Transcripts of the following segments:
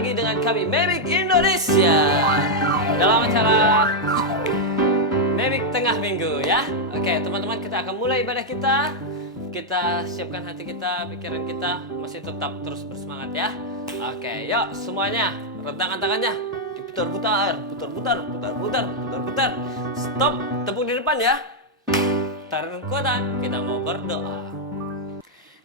lagi dengan kami Mebik Indonesia dalam acara Mebik Tengah Minggu ya. Oke teman-teman, kita akan mulai ibadah kita. Kita siapkan hati kita, pikiran kita, masih tetap terus bersemangat ya. Oke, yuk semuanya rentangkan tangannya, diputar-putar, putar-putar. Stop, tepuk di depan ya. Tarik kekuatan, kita mau berdoa.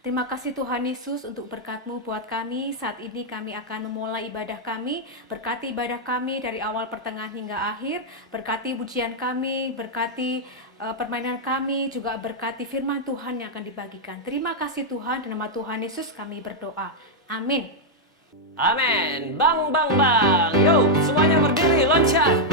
Terima kasih Tuhan Yesus untuk berkat-Mu buat kami. Saat ini kami akan memulai ibadah kami. Berkati ibadah kami dari awal, pertengahan hingga akhir. Berkati pujian kami, berkati permainan kami, juga berkati firman Tuhan yang akan dibagikan. Terima kasih Tuhan, dalam nama Tuhan Yesus kami berdoa. Amin. Amin. Bang, bang, bang. Yo, semuanya berdiri, loncat.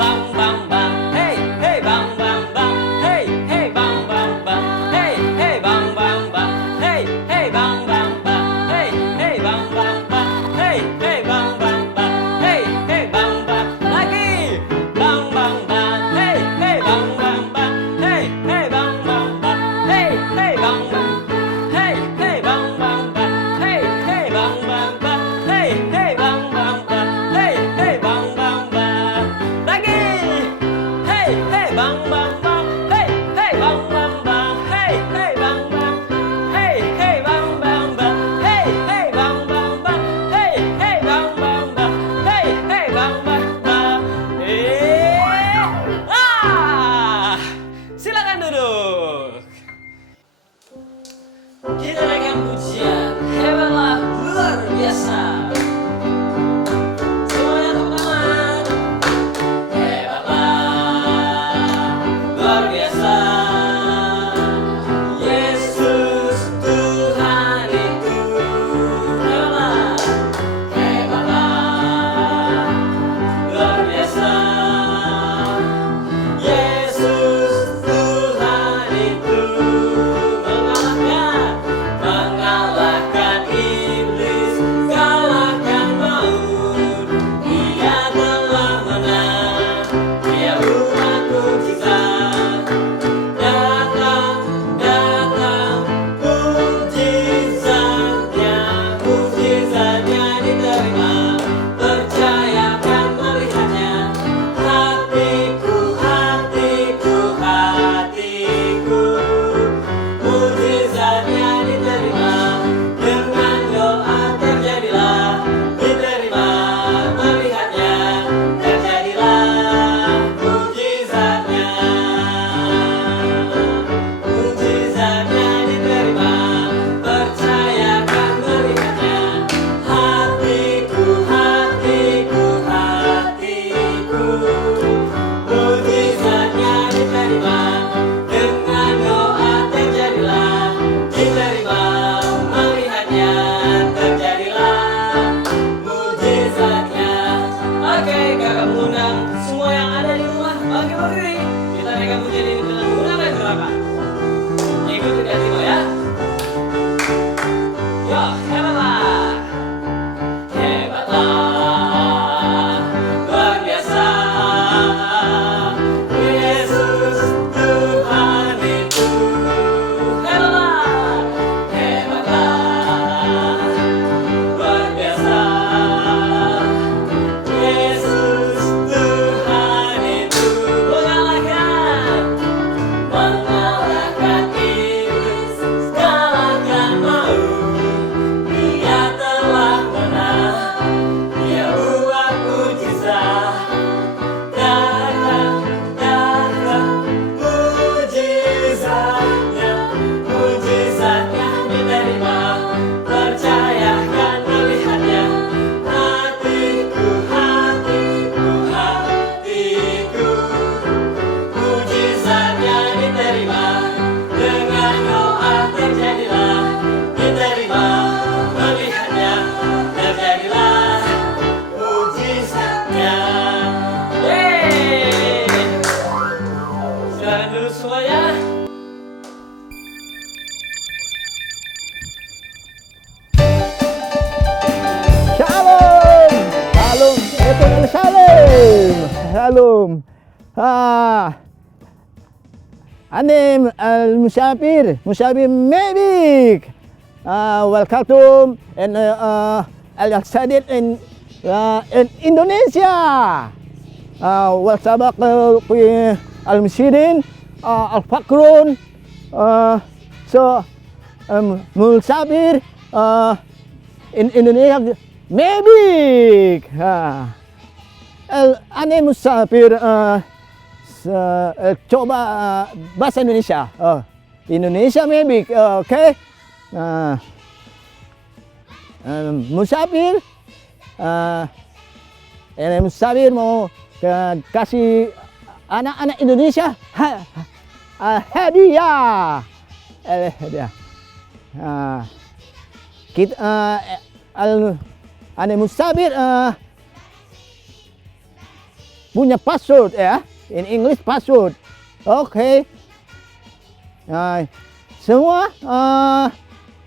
Bang, bang, bang. Hey, hey, bang, bang, bang. Hey, hey, bang, bang, bang. Hey, hey, bang, bang, bang. Hey, hey, bang, bang, bang. Hey, hey, bang, bang, bang. Hey, hey, bang, bang, bang. Hey, hey, bang, bang. Lagi. Bang, bang, bang. Hey, hey, bang, bang, bang. Hey, hey, bang, bang, bang. Hey, hey, bang, bang. Hey, hey, bang, bang, bang. Hey, hey, bang, bang, bang. Hey, hey, bang, bang, bang. Hey, hey, bang, bang, bang. Lagi. Hey, hey, bang, bang, bang. Hey, hey, bang, bang, bang. Hey, hey, bang, bang. Hey, hey, bang, bang, bang. Hey, hey, bang, bang, bang. Hey, hey, bang, bang, bang. Hey, hey, bang, bang, bang. Silakan duduk. Kita naikkan pujian, hebatlah, luar biasa. Semuanya tepuk tangan. Hebatlah, luar biasa. Yesus Tuhan itu. Hebatlah, hebatlah, luar biasa. Yesus Tuhan itu mengalahkan iblis, kalahkan maut. Dia telah menang, Dia buat mukjizat. Datang, datang, mukjizatnya, mukjizatnya diterima. Percayakan melihatnya. Hatiku, hatiku, hatiku, mukjizatnya diterima. Dengan doa terjadilah, diterima melihatnya. Terjadilah mukjizatnya, mukjizatnya diterima. Percayakan melihatnya. Hatiku, hatiku, hatiku, mukjizatnya diterima. Dengan doa terjadilah, diterima melihatnya. Terjadilah mukjizatnya. Oke, kakak mengundang semua yang ada di rumah bagi berdiri. Kita naikkan pujian ini dengan menggunakan gerakan. Ikuti dan timo ya. Yo, hebatlah. Hebatlah, luar biasa. Yesus Tuhan itu. Hebatlah, hebatlah, luar biasa. Yesus Tuhan itu mengalahkan, mengalahkan iblis, kalahkan maut. Dia telah menang, Dia buat mukjizat. Datang, datang, mukjizatnya, mukjizatnya diterima. Percayakan melihatnya. Hatiku, hatiku, hatiku, mukjizatnya diterima. Dengan doa terjadilah, diterima melihatnya. Terjadilah mukjizatnya. Yeay. Silakan dulu semuanya. Shalom, shalom, Etonel shalom, shalom. Anim al-Musafir Mebik. Welcome and السادات in Indonesia والسبق في المسيرين الفقرون musafir in Indonesia maybe ane musafir coba bahasa Indonesia Indonesia maybe okay musafir musafir mau kasih anak-anak Indonesia hadiah hadiah kita ane musafir punya password ya in English password okay semua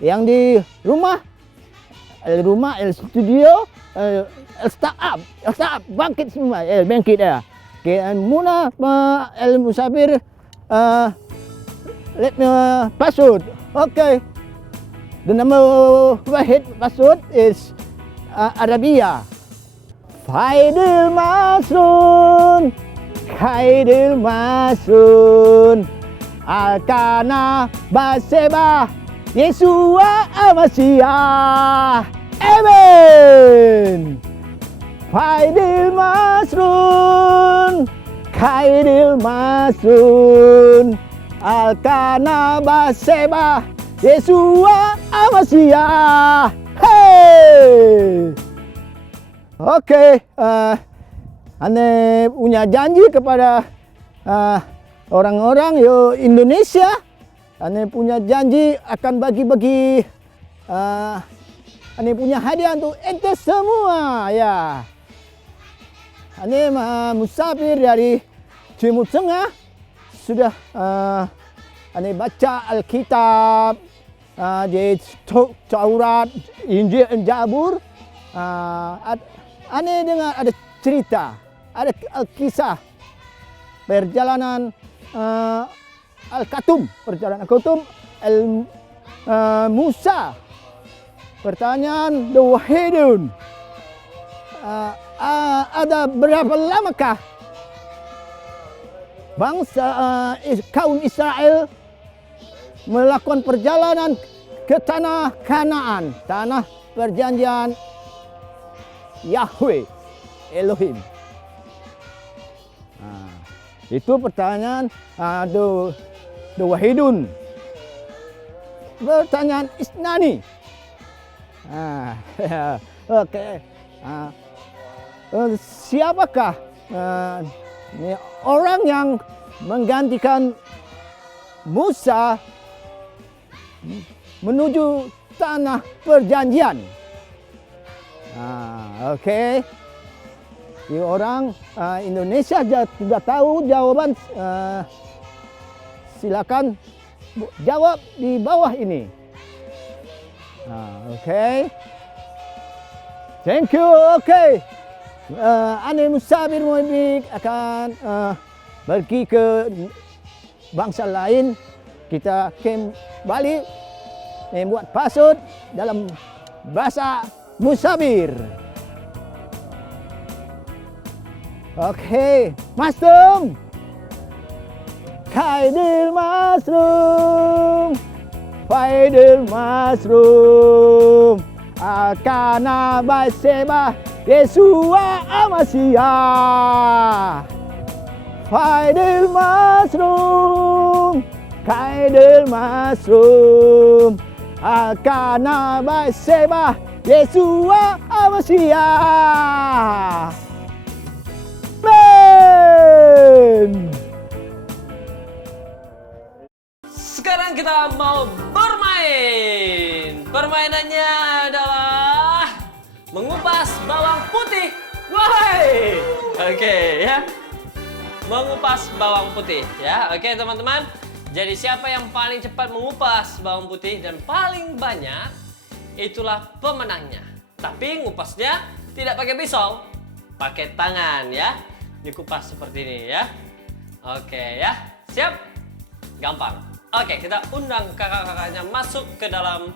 yang di rumah studio startup bangkit semua bangkit ya muna musafir let me password okay the number wahid password is Arabia Faidil Masun Khairil Masun Alkana Baseba Yesua Amasiyah Amen Faidil Masrun Khairil Masun Alkana Baseba Yesua Amasiyah Hey Oke, ane punya janji kepada orang-orang Indonesia. Ane punya janji akan bagi-bagi. Ane punya hadiah untuk ente semua ya. Ane musafir dari Timur Tengah sudah ane baca Alkitab, di Taurat, Injil, Zabur. Ane dengar ada cerita, ada kisah perjalanan Al-Katum, perjalanan Al-Katum Musa. Pertanyaan The Wahidun, ada berapa lamakah bangsa kaum Israel melakukan perjalanan ke tanah Kanaan, tanah perjanjian Yahweh Elohim. Itu pertanyaan The Wahidun. Pertanyaan Isnani. Oke. Siapakah orang yang menggantikan Musa menuju tanah perjanjian? Oke. Di orang Indonesia sudah tahu jawaban. Silakan jawab di bawah ini. Oke. Thank you. Oke. Ane musafir mudik akan pergi ke bangsa lain. Kita kembali membuat password dalam bahasa musafir. Oke, Masrum. Khairil Masrum. Faidil Masrum. Alkana Baseba Yesua Amasiyah. Faidil Masrum. Khairil Masrum. Alkana Baseba Yesua Amasiyah. Amen. Sekarang kita mau bermain. Permainannya adalah mengupas bawang putih. Wahai. Oke ya. Mengupas bawang putih ya. Oke teman-teman. Jadi siapa yang paling cepat mengupas bawang putih dan paling banyak, itulah pemenangnya. Tapi ngupasnya tidak pakai pisau, pakai tangan ya. Dikupas seperti ini ya. Oke ya. Siap? Gampang. Oke, kita undang kakak-kakaknya masuk ke dalam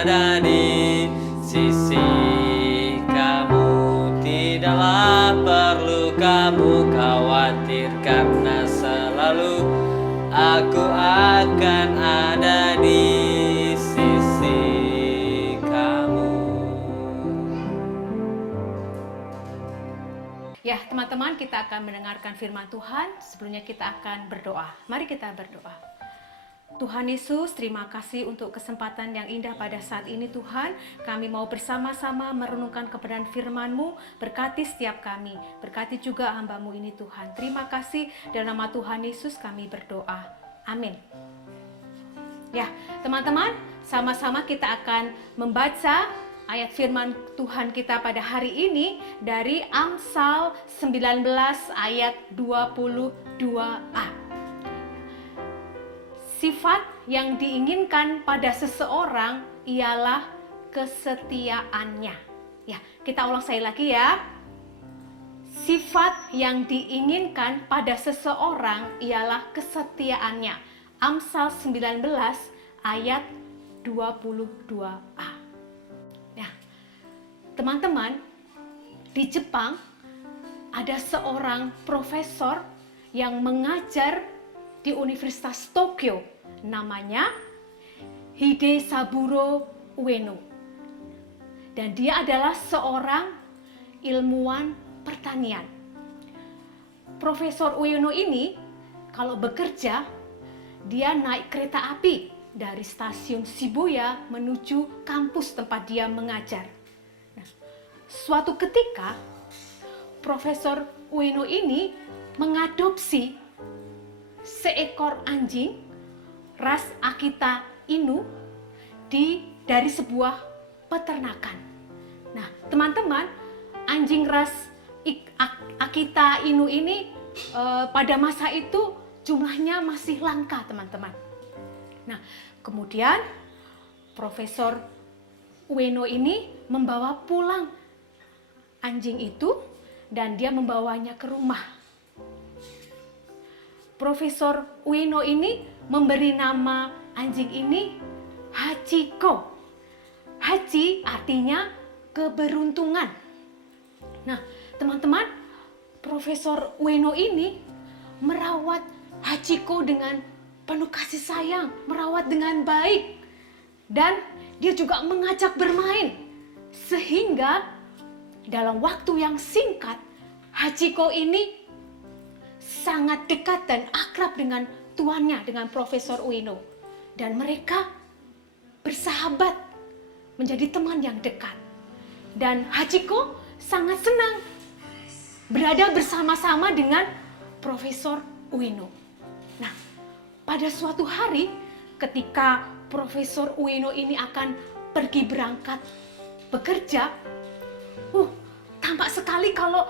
ada di sisi kamu. Tidaklah perlu kamu khawatir, karena selalu aku akan ada di sisi kamu. Ya, teman-teman, kita akan mendengarkan firman Tuhan. Sebelumnya kita akan berdoa. Mari kita berdoa. Tuhan Yesus, terima kasih untuk kesempatan yang indah pada saat ini Tuhan. Kami mau bersama-sama merenungkan kebenaran firman-Mu. Berkati setiap kami, berkati juga hamba-Mu ini Tuhan. Terima kasih, dalam nama Tuhan Yesus kami berdoa. Amin. Ya, teman-teman, sama-sama kita akan membaca ayat firman Tuhan kita pada hari ini dari Amsal 19 ayat 22a. Sifat yang diinginkan pada seseorang ialah kesetiaannya. Ya, kita ulang sekali lagi ya. Sifat yang diinginkan pada seseorang ialah kesetiaannya. Amsal 19 ayat 22a. Ya. Teman-teman, di Jepang ada seorang profesor yang mengajar di Universitas Tokyo, namanya Hidesaburo Ueno. Dan dia adalah seorang ilmuwan pertanian. Profesor Ueno ini kalau bekerja, dia naik kereta api dari stasiun Shibuya menuju kampus tempat dia mengajar. Nah, suatu ketika, Profesor Ueno ini mengadopsi seekor anjing ras Akita Inu dari sebuah peternakan. Nah, teman-teman, anjing ras Akita Inu ini pada masa itu jumlahnya masih langka, teman-teman. Nah, kemudian Profesor Ueno ini membawa pulang anjing itu dan dia membawanya ke rumah. Profesor Ueno ini memberi nama anjing ini Hachiko. Hachi artinya keberuntungan. Nah, teman-teman, Profesor Ueno ini merawat Hachiko dengan penuh kasih sayang, merawat dengan baik. Dan dia juga mengajak bermain. Sehingga dalam waktu yang singkat, Hachiko ini sangat dekat dan akrab dengan tuannya, dengan Profesor Ueno. Dan mereka bersahabat, menjadi teman yang dekat. Dan Hachiko sangat senang berada bersama-sama dengan Profesor Ueno. Nah, pada suatu hari ketika Profesor Ueno ini akan pergi berangkat bekerja, tampak sekali kalau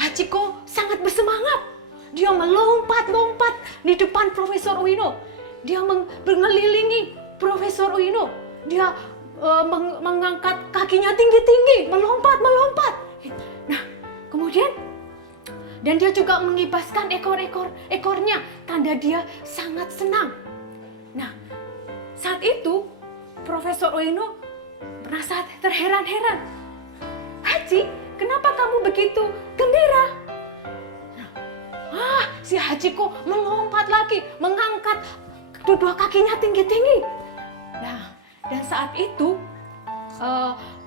Hachiko sangat bersemangat. Dia melompat-lompat di depan Profesor Ueno. Dia mengelilingi Profesor Ueno. Dia mengangkat kakinya tinggi-tinggi, melompat-melompat. Nah, kemudian dan dia juga mengibaskan ekornya, tanda dia sangat senang. Nah, saat itu Profesor Ueno merasa terheran-heran. Hachi, kenapa kamu begitu gembira? Si Hachiko melompat lagi, mengangkat kedua kakinya tinggi-tinggi. Nah, dan saat itu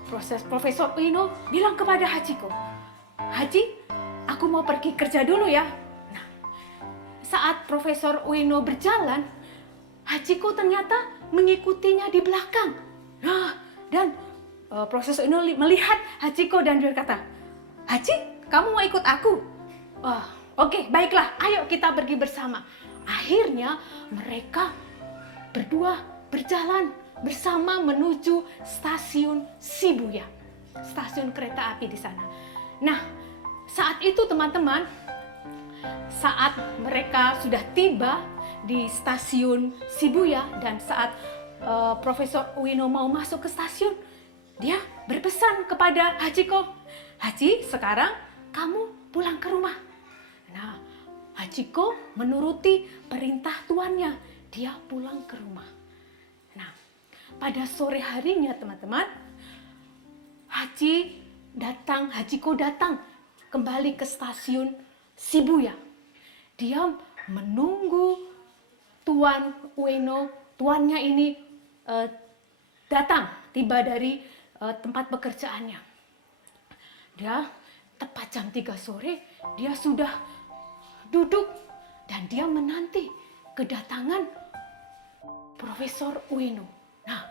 Profesor Ueno bilang kepada Hachiko, Hachi, aku mau pergi kerja dulu ya. Nah, saat Profesor Ueno berjalan, Hachiko ternyata mengikutinya di belakang. Nah, dan Profesor Ueno melihat Hachiko dan berkata, Hachi, kamu mau ikut aku? Oke, baiklah, ayo kita pergi bersama. Akhirnya mereka berdua berjalan bersama menuju stasiun Shibuya, stasiun kereta api di sana. Nah, saat itu teman-teman, saat mereka sudah tiba di stasiun Shibuya dan saat Profesor Ueno mau masuk ke stasiun, dia berpesan kepada Hachiko, Hachi, sekarang kamu pulang ke rumah. Nah, Hachiko menuruti perintah tuannya. Dia pulang ke rumah. Nah, pada sore harinya teman-teman, Hachiko datang kembali ke stasiun Shibuya. Dia menunggu Tuan Ueno, tuannya ini datang, tiba dari tempat pekerjaannya. Dia tepat jam 3 sore, dia sudah duduk dan dia menanti kedatangan Profesor Ueno. Nah,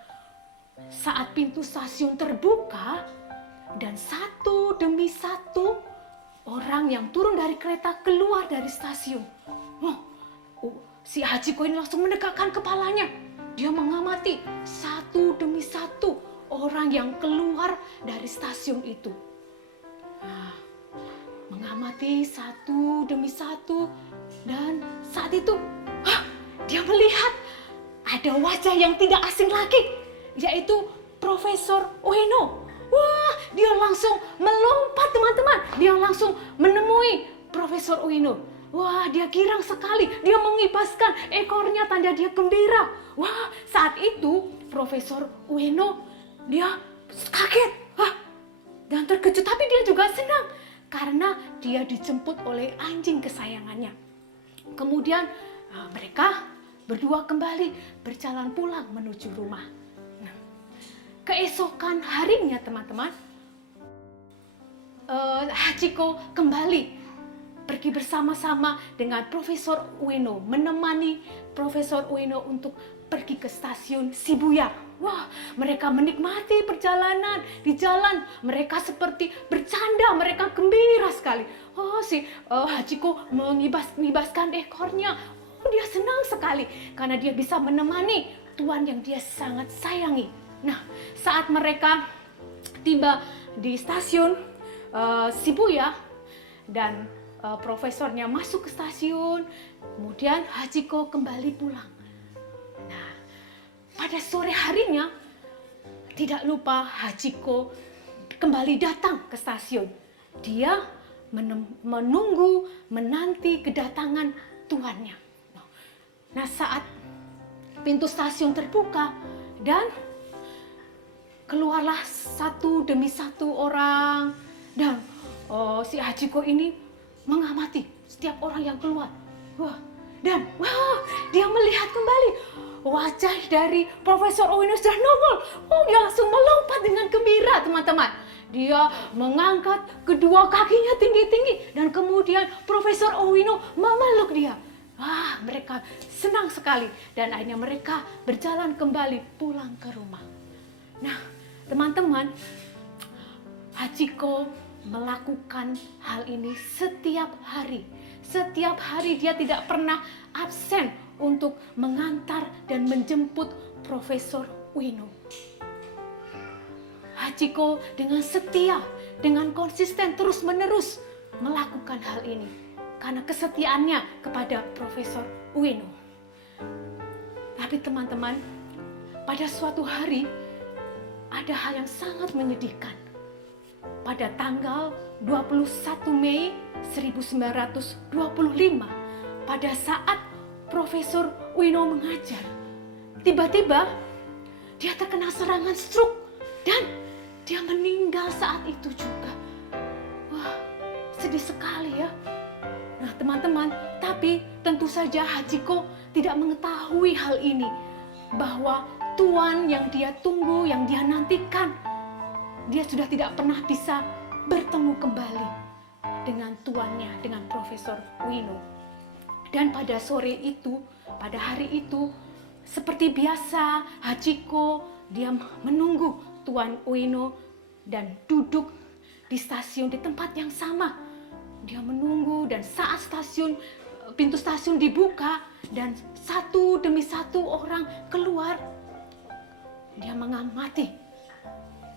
saat pintu stasiun terbuka dan satu demi satu orang yang turun dari kereta keluar dari stasiun. Si Hachiko ini langsung menegakkan kepalanya. Dia mengamati satu demi satu orang yang keluar dari stasiun itu. Nah, mengamati satu demi satu, dan saat itu dia melihat ada wajah yang tidak asing lagi, yaitu Profesor Ueno. Wah, dia langsung melompat teman-teman. Dia langsung menemui Profesor Ueno. Wah, dia girang sekali. Dia mengibaskan ekornya tanda dia gembira. Wah, saat itu Profesor Ueno dia kaget dan terkejut, tapi dia juga senang karena dia dijemput oleh anjing kesayangannya. Kemudian mereka berdua kembali berjalan pulang menuju rumah. Nah, keesokan harinya teman-teman, Hachiko kembali pergi bersama-sama dengan Profesor Ueno, menemani Profesor Ueno untuk pergi ke stasiun Shibuya. Wah, mereka menikmati perjalanan di jalan. Mereka seperti bercanda, mereka gembira sekali. Si Hachiko mengibaskan ekornya. Dia senang sekali karena dia bisa menemani tuan yang dia sangat sayangi. Nah, saat mereka tiba di stasiun Shibuya dan profesornya masuk ke stasiun, kemudian Hachiko kembali pulang. Nah, pada sore harinya tidak lupa Hachiko kembali datang ke stasiun. Dia menanti kedatangan tuannya. Nah, saat pintu stasiun terbuka dan keluarlah satu demi satu orang, dan si Hachiko ini mengamati setiap orang yang keluar. Dan dia melihat kembali wajah dari Profesor Ueno sudah nongol. Dia langsung melompat dengan gembira teman-teman. Dia mengangkat kedua kakinya tinggi-tinggi dan kemudian Profesor Ueno memeluk dia. Mereka senang sekali dan akhirnya mereka berjalan kembali pulang ke rumah. Nah, teman-teman, Hachiko melakukan hal ini setiap hari. Setiap hari dia tidak pernah absen untuk mengantar dan menjemput Profesor Ueno. Hachiko dengan setia, dengan konsisten terus-menerus melakukan hal ini karena kesetiaannya kepada Profesor Ueno. Tapi teman-teman, pada suatu hari ada hal yang sangat menyedihkan. Pada tanggal 21 Mei 1925, pada saat Profesor Ueno mengajar, tiba-tiba dia terkena serangan stroke dan dia meninggal saat itu juga. Sedih sekali ya. Nah teman-teman, tapi tentu saja Hachiko tidak mengetahui hal ini, bahwa tuan yang dia tunggu, yang dia nantikan, dia sudah tidak pernah bisa bertemu kembali dengan tuannya, dengan Profesor Ueno. Dan pada sore itu, pada hari itu, seperti biasa Hachiko dia menunggu Tuan Ueno dan duduk di stasiun di tempat yang sama. Dia menunggu dan saat pintu stasiun dibuka dan satu demi satu orang keluar, dia mengamati.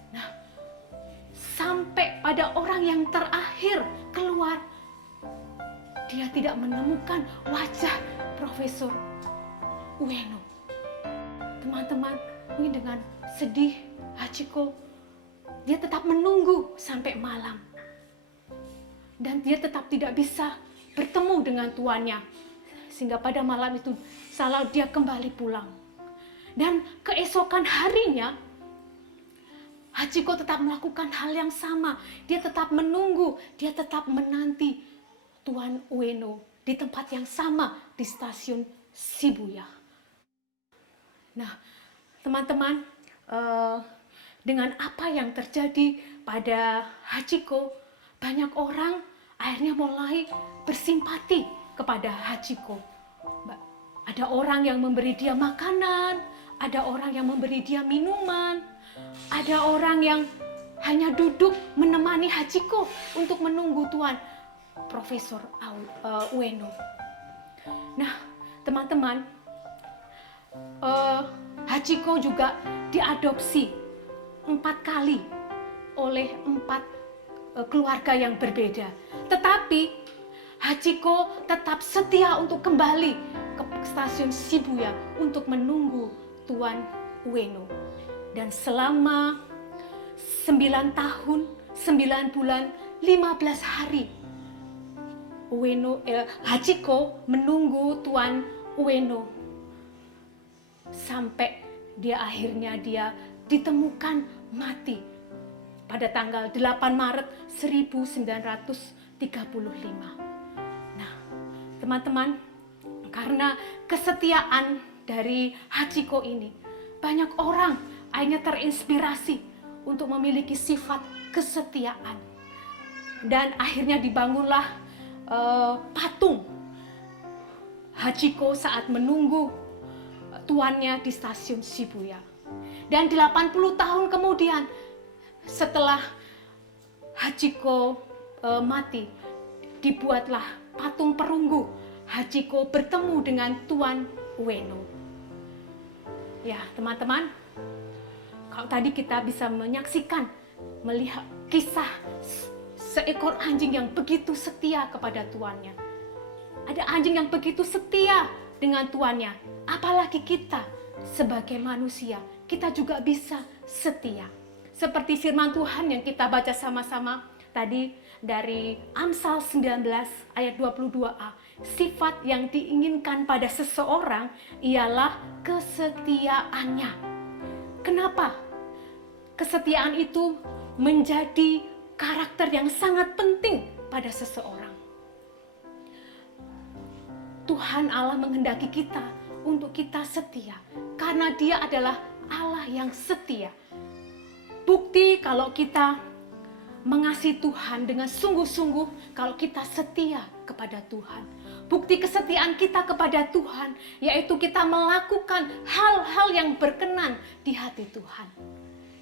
Nah, sampai pada orang yang terakhir keluar, dia tidak menemukan wajah Profesor Ueno. Teman-teman, ini dengan sedih Hachiko, dia tetap menunggu sampai malam. Dan dia tetap tidak bisa bertemu dengan tuannya. Sehingga pada malam itu dia kembali pulang. Dan keesokan harinya, Hachiko tetap melakukan hal yang sama. Dia tetap menunggu, dia tetap menanti Tuan Ueno di tempat yang sama di stasiun Shibuya. Nah, teman-teman, dengan apa yang terjadi pada Hachiko, banyak orang akhirnya mulai bersimpati kepada Hachiko. Ada orang yang memberi dia makanan, ada orang yang memberi dia minuman, ada orang yang hanya duduk menemani Hachiko untuk menunggu Tuan Profesor Ueno. Nah, teman-teman, Hachiko juga diadopsi 4 kali oleh 4 keluarga yang berbeda. Tetapi Hachiko tetap setia untuk kembali ke stasiun Shibuya untuk menunggu Tuan Ueno. Dan selama 9 tahun, 9 bulan, 15 hari, Hachiko menunggu Tuan Ueno sampai akhirnya dia ditemukan mati pada tanggal 8 Maret 1935. Nah, teman-teman, karena kesetiaan dari Hachiko ini, banyak orang akhirnya terinspirasi untuk memiliki sifat kesetiaan. Dan akhirnya dibangunlah patung Hachiko saat menunggu tuannya di stasiun Shibuya. Dan 80 tahun kemudian, setelah Hachiko mati, dibuatlah patung perunggu Hachiko bertemu dengan Tuan Ueno. Ya, teman-teman, kalau tadi kita bisa menyaksikan, melihat kisah seekor anjing yang begitu setia kepada tuannya. Ada anjing yang begitu setia dengan tuannya. Apalagi kita sebagai manusia, kita juga bisa setia. Seperti firman Tuhan yang kita baca sama-sama tadi dari Amsal 19 ayat 22a. Sifat yang diinginkan pada seseorang ialah kesetiaannya. Kenapa? Kesetiaan itu menjadi karakter yang sangat penting pada seseorang. Tuhan Allah menghendaki kita untuk kita setia, karena Dia adalah Allah yang setia. Bukti kalau kita mengasihi Tuhan dengan sungguh-sungguh, kalau kita setia kepada Tuhan. Bukti kesetiaan kita kepada Tuhan, yaitu kita melakukan hal-hal yang berkenan di hati Tuhan.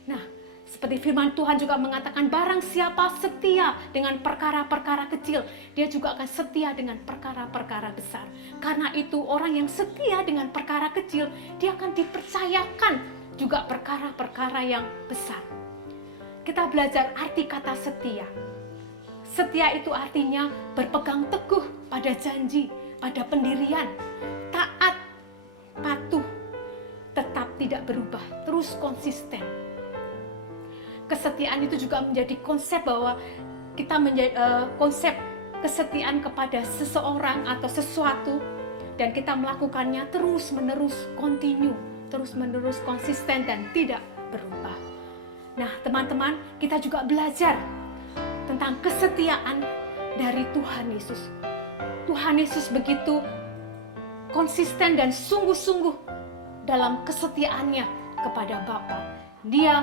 Nah, seperti firman Tuhan juga mengatakan, barang siapa setia dengan perkara-perkara kecil, dia juga akan setia dengan perkara-perkara besar. Karena itu orang yang setia dengan perkara kecil, dia akan dipercayakan juga perkara-perkara yang besar. Kita belajar arti kata setia. Setia itu artinya berpegang teguh pada janji, pada pendirian, taat, patuh, tetap tidak berubah, terus konsisten. Kesetiaan itu juga menjadi konsep bahwa kita konsep kesetiaan kepada seseorang atau sesuatu, dan kita melakukannya terus-menerus, continue, terus-menerus konsisten dan tidak berubah. Nah, teman-teman, kita juga belajar tentang kesetiaan dari Tuhan Yesus. Tuhan Yesus begitu konsisten dan sungguh-sungguh dalam kesetiaannya kepada Bapa. Dia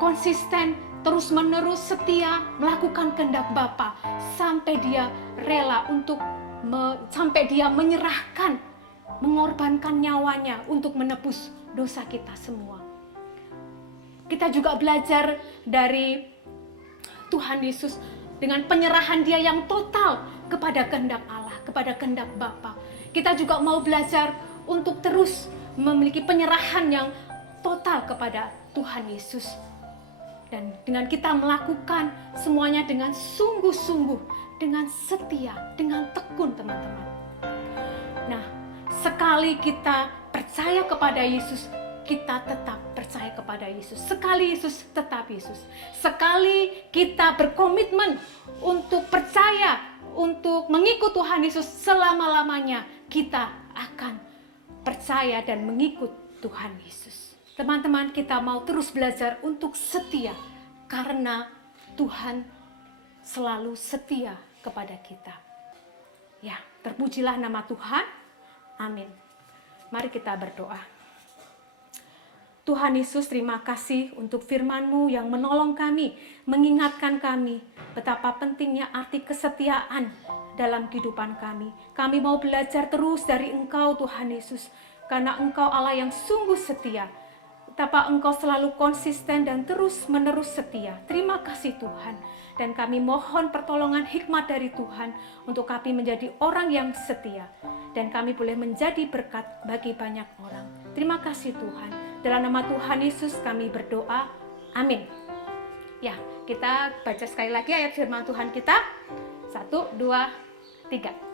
konsisten, terus-menerus setia melakukan kehendak Bapa sampai dia rela sampai dia menyerahkan, mengorbankan nyawanya untuk menebus dosa kita semua. Kita juga belajar dari Tuhan Yesus dengan penyerahan dia yang total kepada kehendak Allah, kepada kehendak Bapa. Kita juga mau belajar untuk terus memiliki penyerahan yang total kepada Tuhan Yesus. Dan dengan kita melakukan semuanya dengan sungguh-sungguh, dengan setia, dengan tekun, teman-teman. Nah, sekali kita percaya kepada Yesus, kita tetap percaya kepada Yesus. Sekali Yesus, tetap Yesus. Sekali kita berkomitmen untuk percaya, untuk mengikut Tuhan Yesus selama-lamanya, kita akan percaya dan mengikut Tuhan Yesus. Teman-teman, kita mau terus belajar untuk setia karena Tuhan selalu setia kepada kita. Ya, terpujilah nama Tuhan. Amin. Mari kita berdoa. Tuhan Yesus, terima kasih untuk firman-Mu yang menolong kami, mengingatkan kami betapa pentingnya arti kesetiaan dalam kehidupan kami. Kami mau belajar terus dari Engkau, Tuhan Yesus, karena Engkau Allah yang sungguh setia. Betapa Engkau selalu konsisten dan terus-menerus setia. Terima kasih Tuhan. Dan kami mohon pertolongan hikmat dari Tuhan untuk kami menjadi orang yang setia. Dan kami boleh menjadi berkat bagi banyak orang. Terima kasih Tuhan. Dalam nama Tuhan Yesus kami berdoa. Amin. Ya, kita baca sekali lagi ayat firman Tuhan kita. 1, 2, 3.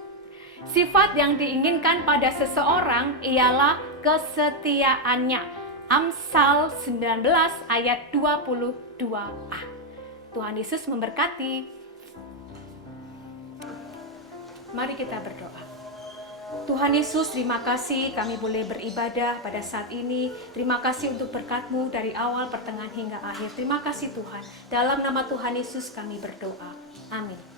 Sifat yang diinginkan pada seseorang ialah kesetiaannya. Amsal 19 ayat 22a. Tuhan Yesus memberkati. Mari kita berdoa. Tuhan Yesus, terima kasih kami boleh beribadah pada saat ini. Terima kasih untuk berkat-Mu dari awal, pertengahan hingga akhir. Terima kasih Tuhan. Dalam nama Tuhan Yesus kami berdoa. Amin.